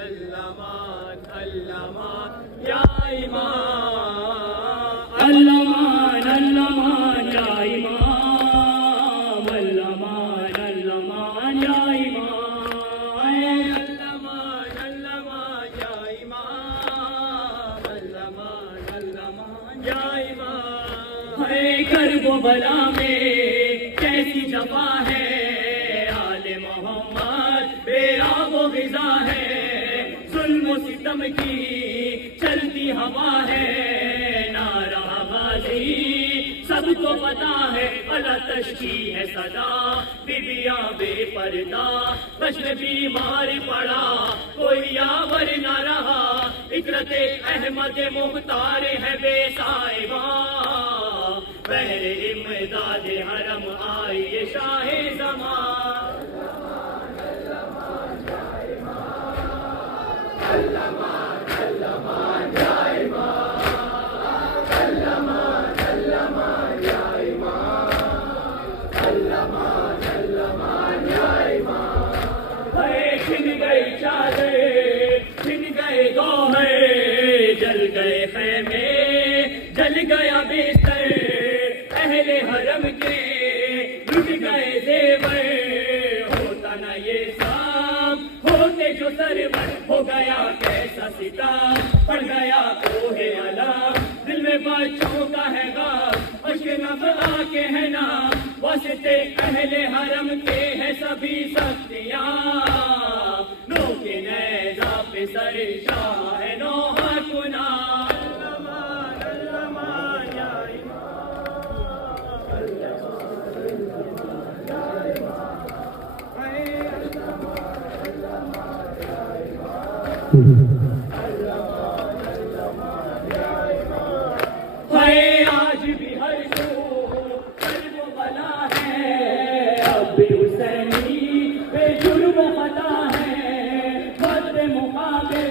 Allaman, Allaman, ya Imam. Allaman, Allaman, ya Imam. Allaman, Allaman, ya Imam. Allaman, Allaman, ya Imam. Allaman, Allaman, ya Imam. ہے کرب و بلا میں کیسی جفا ہے، آل محمد بے آب و غذا ہے، ظلم و ستم کی چلتی ہوا ہے، نعرہ بازی سب کو پتا ہے، اللہ تشکی ہے صدا، بیبیاں بے پردہ، بشر بیمار پڑا، کوئی یاور نہ رہا، فکرت احمد مختار ہے بے صاحبہ، بہر امداد حرم آئیے شاہ زمان. چھن گئی چادر، چھن گئے گوہر، جل گئے خیمے، جل گیا بستر، اہل حرم کے لٹ گئے زیور، ہوتا نہ یہ سام ہوتے جو سرور، ہو گیا کیسا ستم، پڑ گیا کوہ علم، دل میں بچوں کا ہے غم، اشک نب آ کے ہے نام، واسطے اہل حرم کے ہے سبھی سختیاں، نو کے نیزہ پہ سر شاہ نوحہ کنا. Allaman, Allaman, ya ہے آج بھی ہر سو کرب و بلا ہے، اب بھی حسینی بے جرم و خطا ہے، وقت مقابل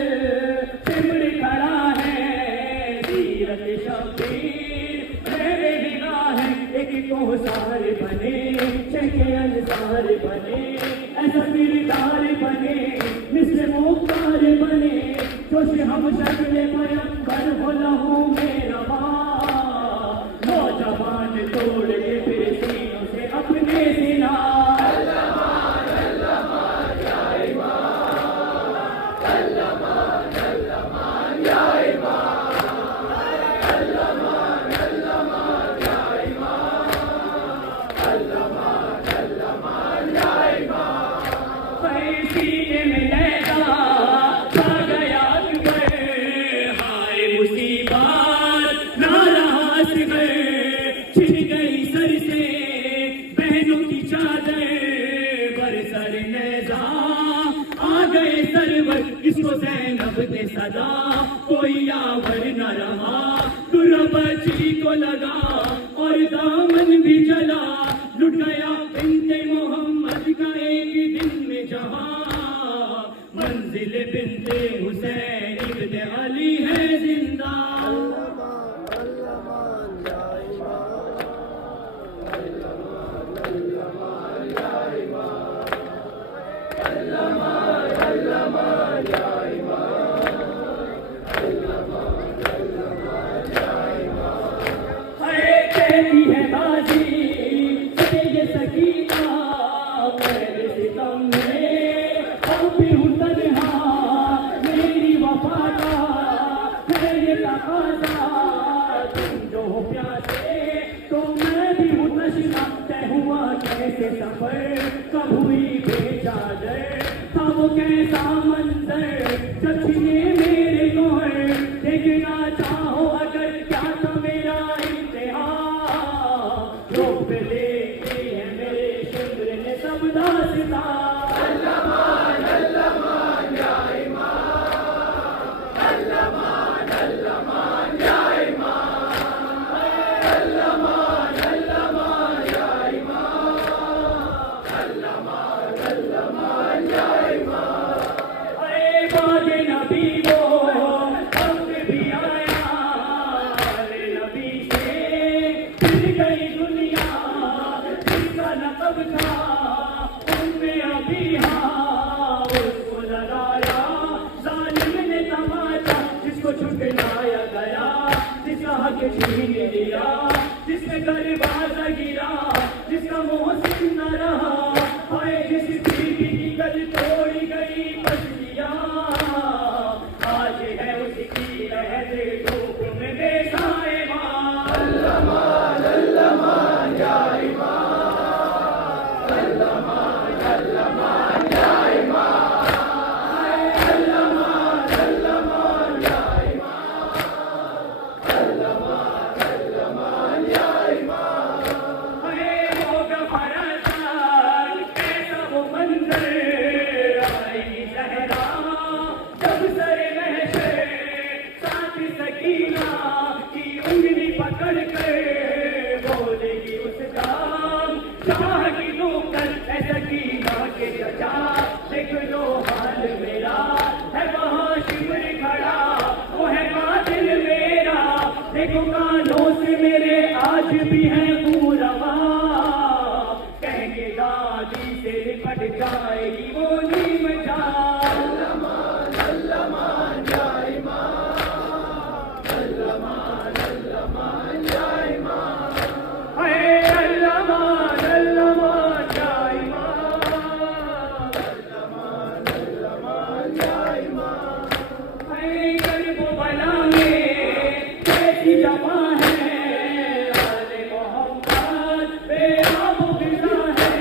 سمر کھڑا ہے، سیرت شبیر میرے نگاہ ہے، ایک کوثر بنے شیخ انصار بنے، ایسا کردار بنے مثل مختار بنے، جوش ہم شکل پیمبر ہو لہو میں رواں، نوجوان توڑ کے پھر سینوں سے اپنے سنا. سینے میں لیلا آ گیا اکبر، ہائے مصیبت نہ رہا اصغر، چھن گئی سر سے بہنوں کی چادر، برسر نیزہ آ گئے سرور، اس کو زینب دے صدا، کوئی یاور نہ رہا، در بچی کو لگا اور دامن بھی جلا، لٹ گیا بنت محمد کا ایک دن میں جہاں، منزل بنت حسین ابن علی ہے زندہ. کہتی ہے بازی یہ سکینہ میرے ستم میں، اب بھی ہوں تنہا میری وفا کا ہے یہ تقاضا، تم جو ہو پیاسے تو میں بھی ہوں تشنا، طے ہوا کیسے سفر کب ہوئی بے چادر، تھا وہ کیسا منظر جب چھنے میرے گوہر، دیکھنا چاہو اگر کیا تھا میرا امتحان، روک پہ دیکھتی ہے میرے شمر نے سب داستان. اے باد کے چھین لیا، جس میں دروازہ گرا، جس کا محسن نہ رہا، ہائے جس بیوی کی گل توڑی گئی پسلیاں، آج ہے اس کی رہت دھوپ میں بے سائبان۔ اللمان اللمان یا امام، اللمان اللمان یا امام، اللمان اللمان یا امام، اللمان اللمان یا امام۔ ہوگا فرسان کیسا وہ منظر، آئی زہرا جب سر محشر، ساتھ سکینہ کی انگلی پکڑ کر بولے گی اس کا شاہ کی نوکر، اے سکینہ کے چچا دیکھ لو حال میرا، ہے وہاں شبر کھڑا وہ ہے قاتل میرا، دیکھو کانوں سے میرے آج بھی ہے پورا، کہیں گے دادی سے لپٹ جائے گی وہ نیم جان۔ اللمان اللمان یا امام، اللمان اللمان یا امام، اے اللمان اللمان یا امام، اللمان اللمان یا امام۔ اے کرب و بلا میں کیسی جمع ہے، آل محمد بے آب و غذا ہے،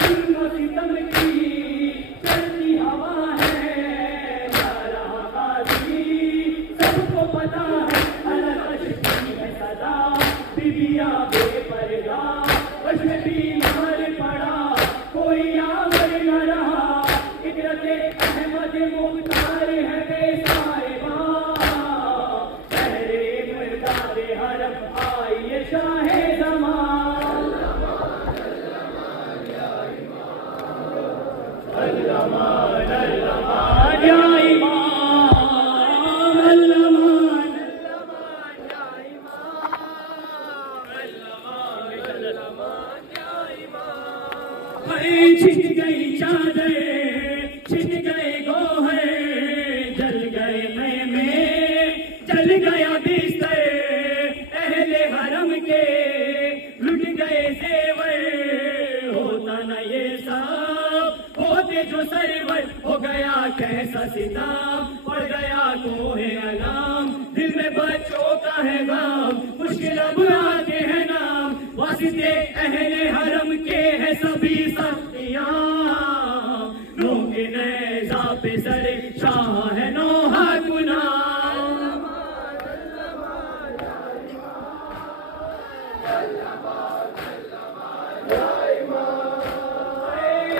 ظلم و ستم کی چلتی ہوا ہے، یارہ غازی سب کو پتا ہے، الگ اشکی ہے صدا، بیویاں بے پردہ، وش میں بیمار پڑا، کوئی آور نہ رہا، اجرت احمد مختار ہے بے سائبان، شہر مرداد حرم آئی شاہ زمان۔ اللمان اللمان یا امام، اللمان اللمان یا امام، اللمان اللمان یا امام۔ ہائے چھن گئی چادر، چھن گئے گوہر، جل گئے خیمے، جل گیا بستر، اہل حرم کے لٹ گئے زیور، ہوتا نہ یہ سب ہوتے جو سرور، ہو گیا کیسا ستم، پڑ گیا کوہ علام، دل میں بچوں کا ہے غم، مشکل اب آتے ہیں نام، واسطے اہل حرم کے ہے سبھی سختیاں، لوگ نیزہ پہ سر شاہ ہے نوحہ گناہ۔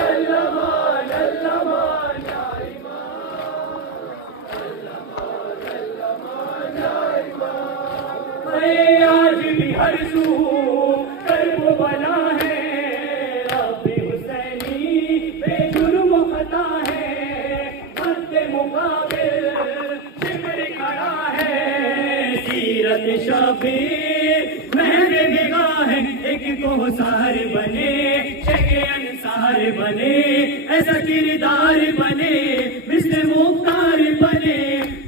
اللمان اللمان یا امام، اے آج بھی ہر سو کرب و بلا ہے، رب حسینی بے جرم و خطا ہے، حد مقابل شکر کھڑا ہے، سیرت شبیر مہر نگاہ ہے، ایک کوثر بنے شیخ انصار بنے، ایسا کردار بنے مثل مختار بنے،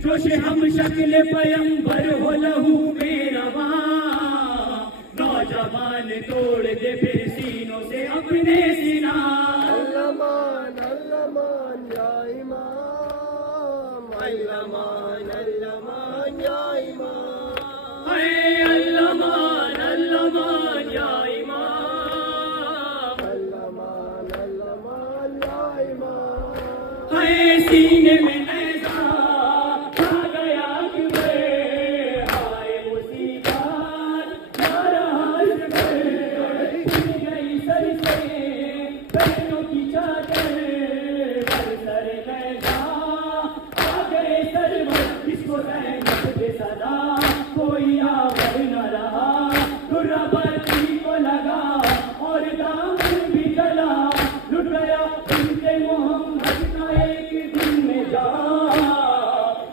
جوش ہم شکل پیمبر ہو لہو میرا ماں، نوجوان توڑ دے پھر سینوں سے اپنے سینہ۔ اللمان اللمان یا امام، اللمان اللمان یا امام، اے اللمان اللمان یا امام، اللمان اللمان یا امام۔ اے سینے میں نیزہ کھا گیا کبر، ہائے مصیبت نہ رہا صبر، چھن گئی سر سے بہنوں کی چادر، بر سر نیزہ آ گئے سرور، اس کو زینب بے صدا کوئی آور نہ رہا، درہ بتی کو لگا اور دامن بھی جلا، لٹ گیا بنت محمد کا ایک دن میں جا،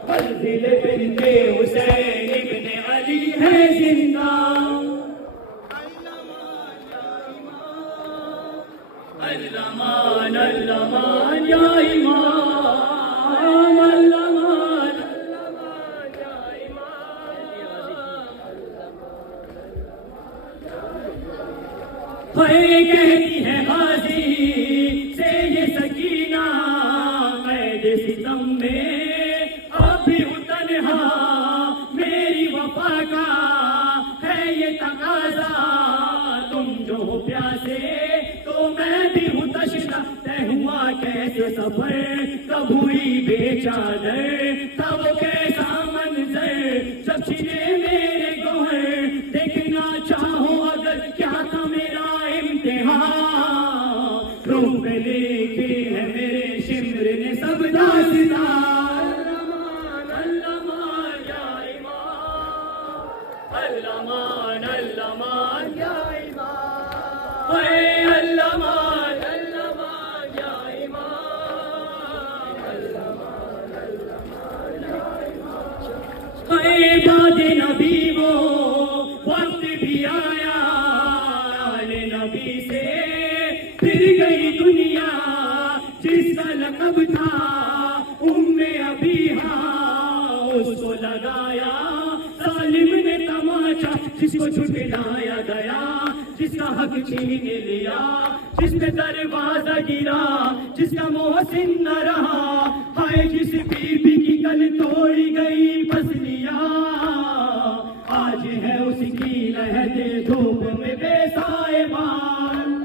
منزل بنت حسین ابن علی ہے زندہ۔ اللمان اللمان یا امام، اللمان اللمان یا امام، غم میں اب بھی ہوں تنہا، میری وفا کا ہے یہ تقاضا، تم جو ہو پیاسے تو میں بھی ہوں تشنا، طے ہوا کیسے سفر کب ہوئی بے چادر، تھا وہ کیسا منظر جب چھنے میرے گوہر، دیکھنا چاہو اگر کیا تھا میرا امتحان، روح پہ لکھے ہے میرے شمر نے سب داستان، اللمان یا امام، اللمان اللمان یا امام، اے اللمان اللمان یا امام، اے بعد نبی وہ وقت بھی آیا، آل نبی سے پھر گئی دنیا، جس کا لقب تھا ام ابیہا، اس کو لگایا ظالم نے تماچا، جس کو جھٹلایا گیا، جس کا حق چھین لیا، جس پہ دروازہ گرا، جس کا محسن نہ رہا، ہائے جس بی بی کی کل توڑی گئی پسلیاں، آج ہے اس کی لہد دھوپ میں بے سائبان،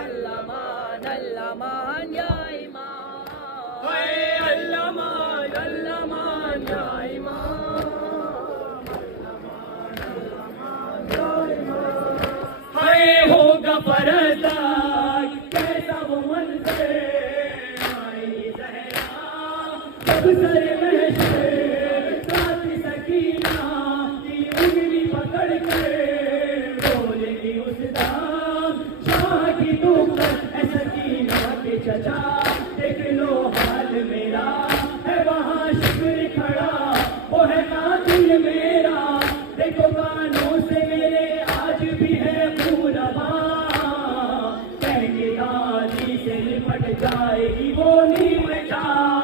اللمان اللمان یا امام، اے اللمان اللمان یا امام، ہائے ہوگا فرزدار کیسا وہ منظر، آئی زہرا جب سر محشر، ساتھ سکینہ کی انگلی پکڑ کر بولے گی اس دام، شاہ کی دختر اے سکینہ کے چچا، دیکھ لو حال میرا ہے وہاں شکر کھڑا، وہ ہے قاتل میرا، دیکھو کانوں سے میرے آج بھی ہے خون رواں، کہیں گے دادی سے لپٹ جائے گی وہ نیم جان،